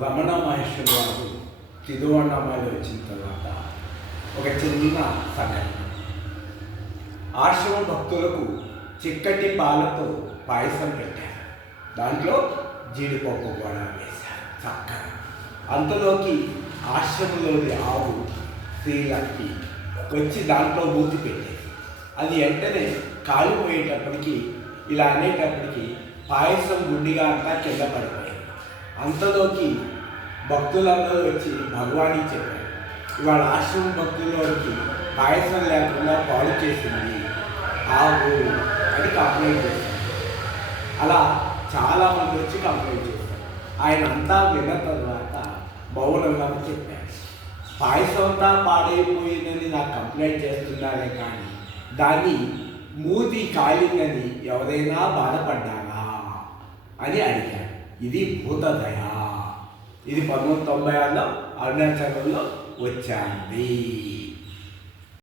రమణ మహర్షి వారు తిరువണ്ണామలై వచ్చిన తర్వాత ఒక చిన్న సంఘటన. ఆశ్రమ భక్తులకు చిక్కటి పాలతో పాయసం పెట్టారు. దాంట్లో జీడిపప్పు కూడా వేశారు చక్కగా. అంతలోకి ఆశ్రమంలోని ఆవు శ్రీలక్ష్మి వచ్చి దాంట్లో మూతి పెట్టేది. అది వెంటనే కాలిపోయేటప్పటికి ఇలా అనేటప్పటికి పాయసం గుండిగా అంతా కింద పడిపోయింది. అంతలోకి భక్తులందరూ వచ్చి భగవానికి చెప్పారు, ఇవాళ ఆశ్రమ భక్తులకి పాయసం లేకుండా పాడు చేసింది ఆవు అని కంప్లైంట్ చేశారు. అలా చాలామంది వచ్చి కంప్లైంట్ చేశారు. ఆయన అంతా విన్న తర్వాత మౌనంగా చెప్పారు, పాయసం అంతా పాడైపోయిందని నాకు కంప్లైంట్ చేస్తున్నారే కానీ దాన్ని మూతి కాలిందని ఎవరైనా బాధపడ్డారా అని అడిగారు. ఇది భూతదయ. ఇది 1996లో అరుణాచలంలో వచ్చింది.